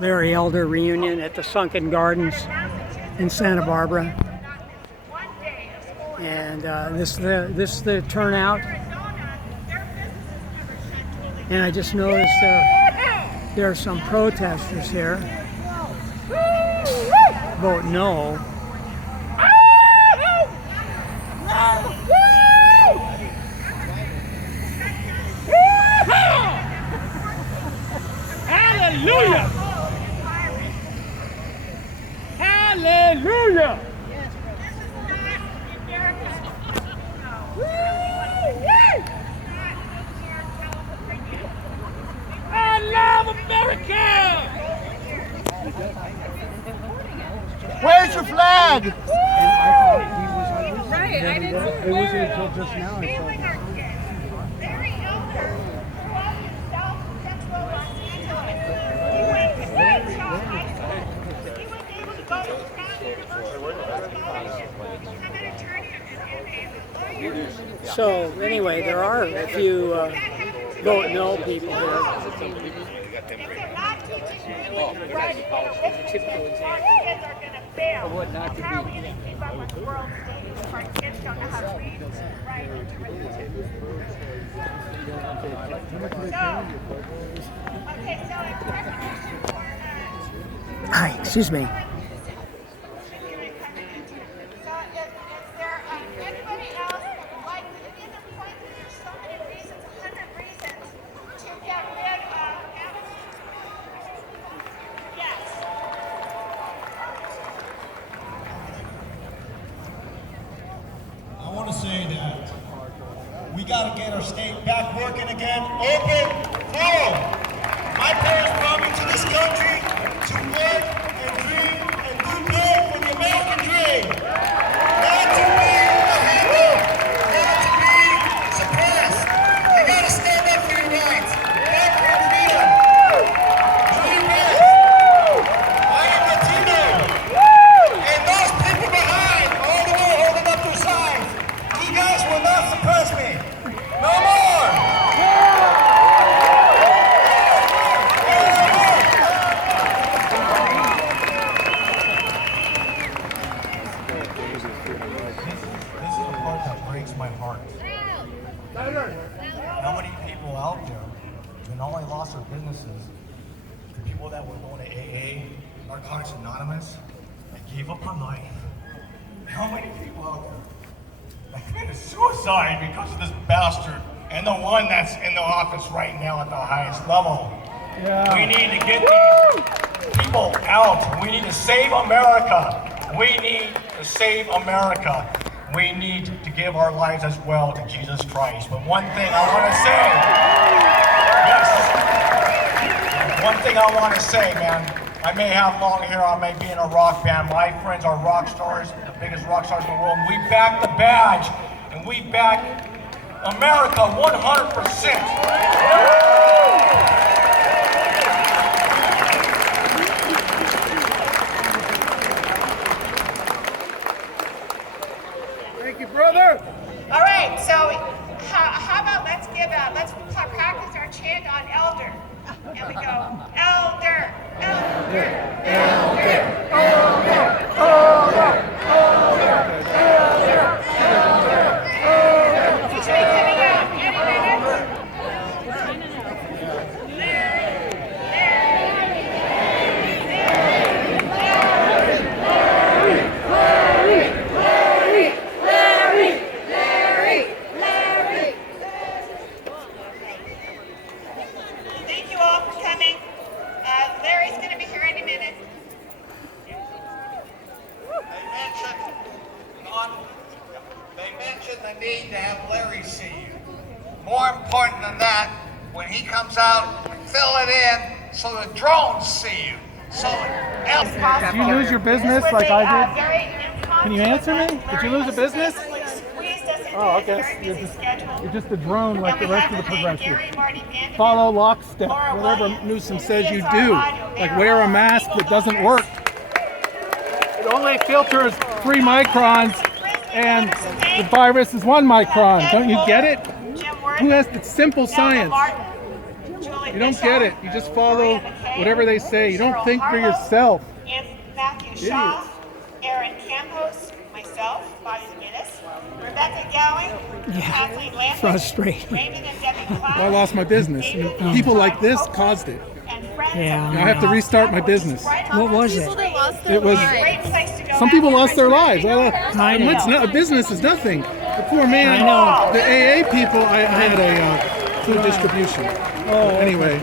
Larry Elder reunion at the Sunken Gardens in Santa Barbara. And this is the turnout. And I just noticed there are some protesters here. Vote no. Hallelujah! Hallelujah! I love America! Where's your flag? Right, I didn't see It wasn't until just now I saw it. So anyway, there are a few vote no people here. What not to be. Hi, excuse me. I want to say that we got to get our state back working again. Open, full. My parents brought me to this country to work and dream and do good for the American dream. Not to be a handle, not to be suppressed. You got to stand up for your rights. Fight for freedom. Do your best. I am Latino. And those people behind, all the way holding up their signs. You guys will not suppress me. No more! This is the part that breaks my heart. How many people out there who not only lost their businesses, the people that were going to AA, Narcotics Anonymous, that gave up on life. How many people out there that committed suicide because of this bastard and the one that's in the office right now at the highest level? Yeah. We need to get these people out. We need to save America. We need to save America. We need to give our lives as well to Jesus Christ. But one thing I want to say, yes, one thing I want to say, man, I may have long hair, I may be in a rock band. My friends are rock stars, the biggest rock stars in the world. We back the badge, and we back America 100%. Thank you, brother! All right, so how about let's practice our chant on elder. And we go, elder, elder, elder, elder, elder, elder, elder, elder. He should be coming out any minute. Thank you all for coming. Larry's going to be here any minute. They mentioned the need to have Larry see you. More important than that, when he comes out, fill it in so the drones see you. So Did you lose your business like I did? Can you answer me? Did you lose a business? Oh, okay. You're just a drone like the rest of the progressive. Follow lockstep, whatever Newsom says you do. Like wear a mask that doesn't work. It only filters 3 microns and the virus is 1 micron. Don't you get it? Who has the simple science? You don't get it. You just follow whatever they say. You don't think for yourself. Matthew Shaw, Aaron Campos, myself, Bobby McGinnis, Rebecca Gowing, Kathleen Lambert, Frustrating. Raymond and Debbie Cloud. I lost my business. And people like this caused it. Yeah. I have to restart my business. What was it? It was. Some people lost their lives. I know. A business is nothing. The poor man. I know. The AA people. I had a food distribution. Anyway.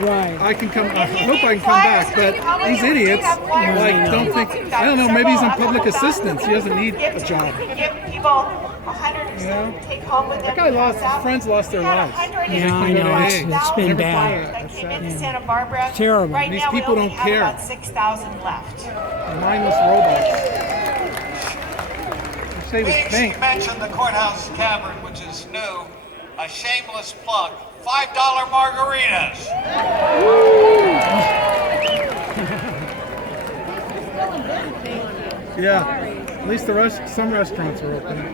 Right. I can come. I hope I can come back, but these idiots don't think. I don't know. Maybe he's on public assistance. He doesn't need a job. Give people 100 to take home with them. That guy lost. His friends lost their lives. Yeah, I know. It's been bad. That came into Santa Barbara. Terrible. Right These now, people we only don't have care. about 6,000 left. Mindless robots. They say we Biggs, think. you mentioned the Courthouse Tavern, which is new. A shameless plug. $5 margaritas. Yeah. At least some restaurants are open.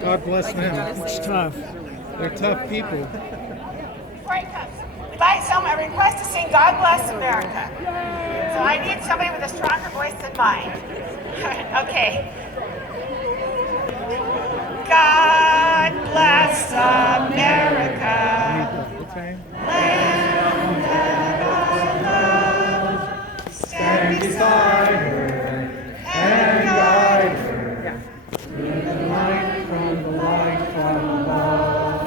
God bless them. It's tough. They're tough people. Before he comes, we'd like someone, a request to sing God Bless America. So I need somebody with a stronger voice than mine. Okay. God bless America. What's her name? Land that I love. Stand beside her and guide her. From the light from above.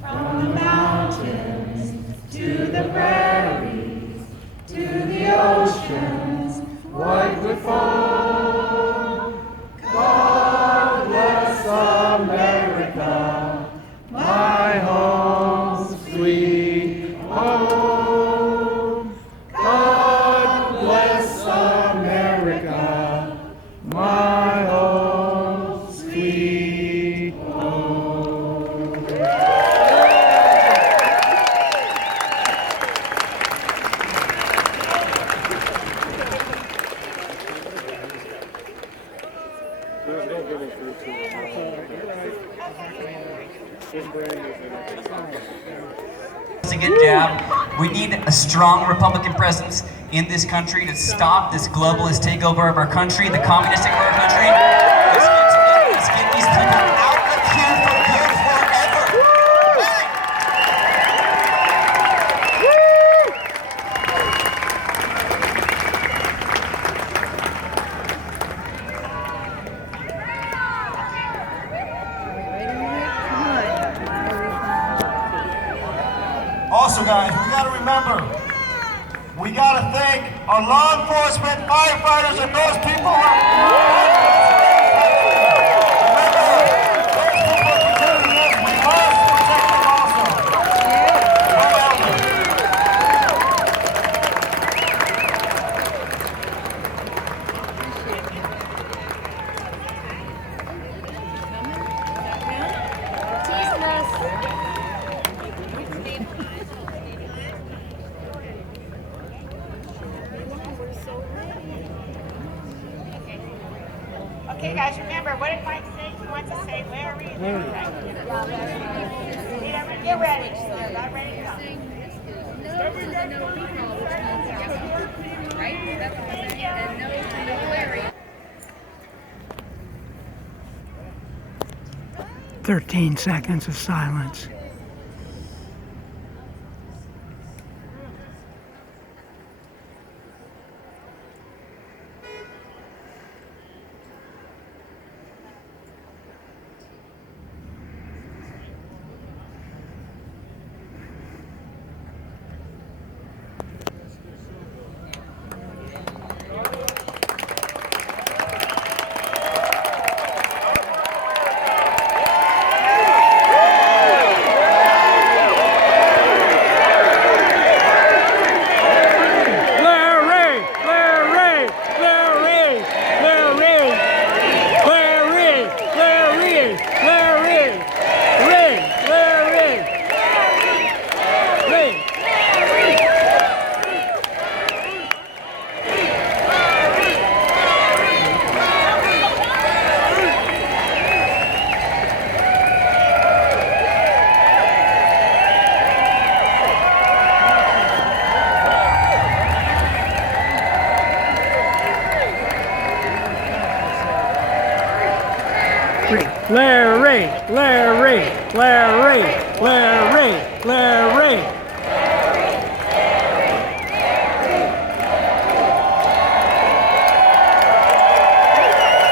From the mountains to the prairies to the oceans White with foam. God bless America, my home, sweet home. God bless America, my home, sweet home. To get jab. We need a strong Republican presence in this country to stop this globalist takeover of our country, the communistic of our country. Let's get these people out of here for good forever. Hey! Also, guys, we gotta remember, we gotta thank our law enforcement, firefighters, and those people who we must protect them also. Go Elder. 13 seconds of silence. Larry, Larry, Larry, Larry, Larry.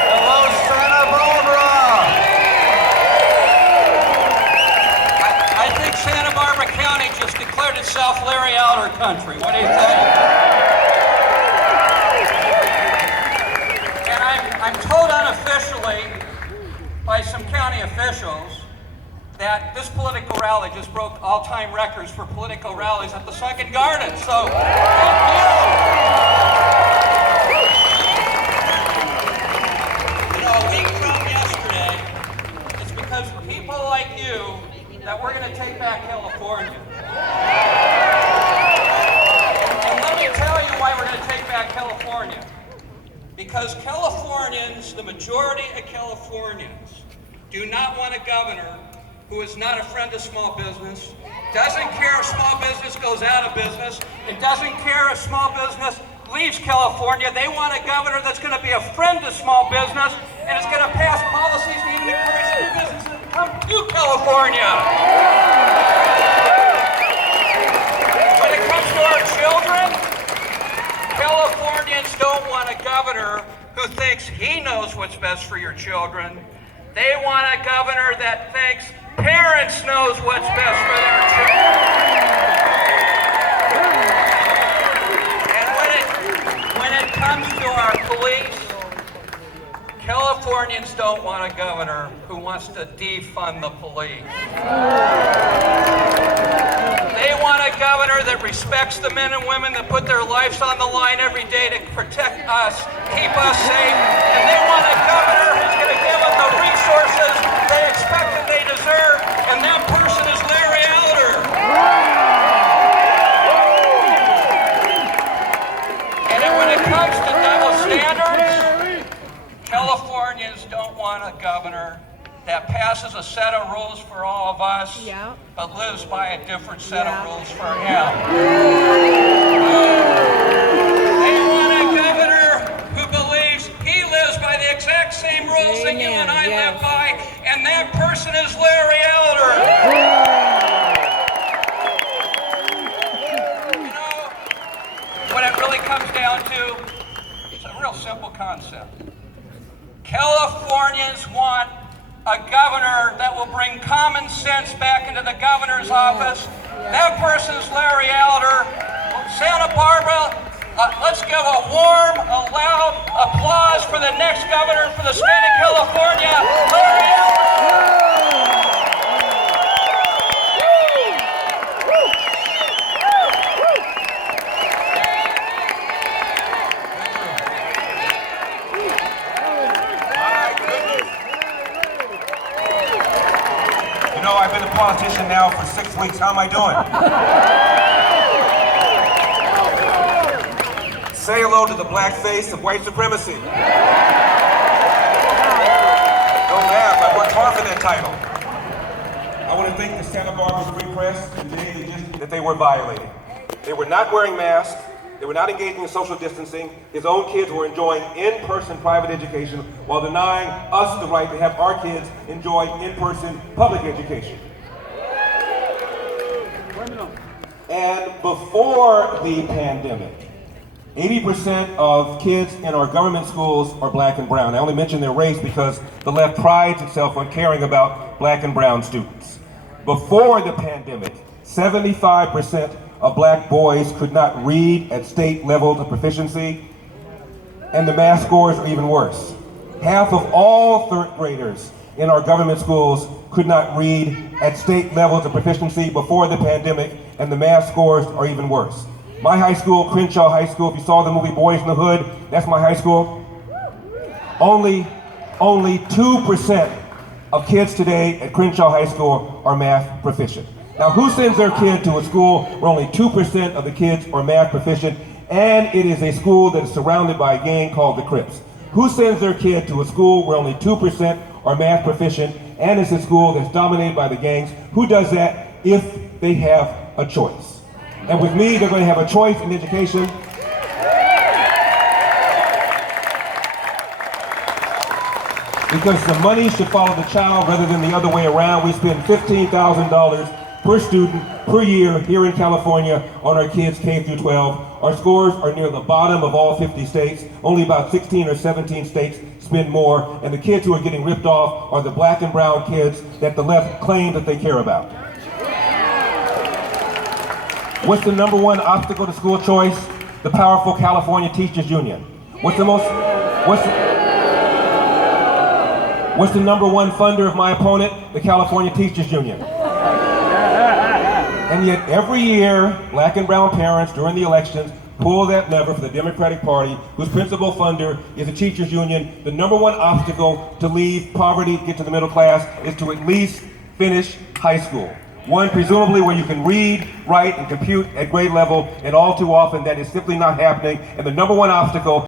Hello, Santa Barbara. I think Santa Barbara County just declared itself Larry Elder country. What do you think? And I'm told unofficially by some county officials that this political rally just broke all-time records for political rallies at the Second Garden. So, thank you. You know, a week from yesterday, it's because of people like you that we're going to take back California. And let me tell you why we're going to take back California. Because Californians, the majority of Californians, do not want a governor who is not a friend of small business, doesn't care if small business goes out of business, and doesn't care if small business leaves California. They want a governor that's going to be a friend to small business and is going to pass policies to even encourage new businesses to come to California. When it comes to our children, Californians don't want a governor who thinks he knows what's best for your children. They want a governor that thinks parents knows what's best for their children. And when it comes to our police, Californians don't want a governor who wants to defund the police. They want a governor that respects the men and women that put their lives on the line every day to protect us, keep us safe, and they want a governor who's going to give them the resources they expect and they deserve, and that person is Larry Elder. And when it comes to double standards, Californians don't want a governor that passes a set of rules for all of us, but lives by a different set of rules for him. They want a governor who believes he lives by the exact same rules that you and I live by, and that person is Larry Elder. You know, what it really comes down to, it's a real simple concept. Californians want a governor that will bring common sense back into the governor's office. That person's Larry Elder. Santa Barbara, let's give a warm, a loud applause for the next governor for the state of California, Larry Elder. I've been a politician now for 6 weeks. How am I doing? Say hello to the black face of white supremacy. Don't laugh. I worked hard for that title. I want to thank the Santa Barbara Free Press today that they were violating. They were not wearing masks. They were not engaging in social distancing. His own kids were enjoying in-person private education while denying us the right to have our kids enjoy in-person public education. And before the pandemic, 80% of kids in our government schools are black and brown. I only mention their race because the left prides itself on caring about black and brown students. Before the pandemic, 75% of black boys could not read at state levels of proficiency, and the math scores are even worse. Half of all third graders in our government schools could not read at state levels of proficiency before the pandemic, and the math scores are even worse. My high school, Crenshaw High School, if you saw the movie Boys in the Hood, that's my high school. Only 2% of kids today at Crenshaw High School are math proficient. Now, who sends their kid to a school where only 2% of the kids are math proficient, and it is a school that is surrounded by a gang called the Crips? Who sends their kid to a school where only 2% are math proficient, and it's a school that's dominated by the gangs? Who does that if they have a choice? And with me, they're going to have a choice in education. Because the money should follow the child rather than the other way around. We spend $15,000 per student per year here in California on our kids K through 12. Our scores are near the bottom of all 50 states. Only about 16 or 17 states spend more, and the kids who are getting ripped off are the black and brown kids that the left claim that they care about. What's the number one obstacle to school choice? The powerful California Teachers Union. What's the number one funder of my opponent? The California Teachers Union. And yet every year, black and brown parents during the elections pull that lever for the Democratic Party, whose principal funder is the Teachers Union. The number one obstacle to leave poverty, get to the middle class, is to at least finish high school. One presumably where you can read, write, and compute at grade level, and all too often that is simply not happening. And the number one obstacle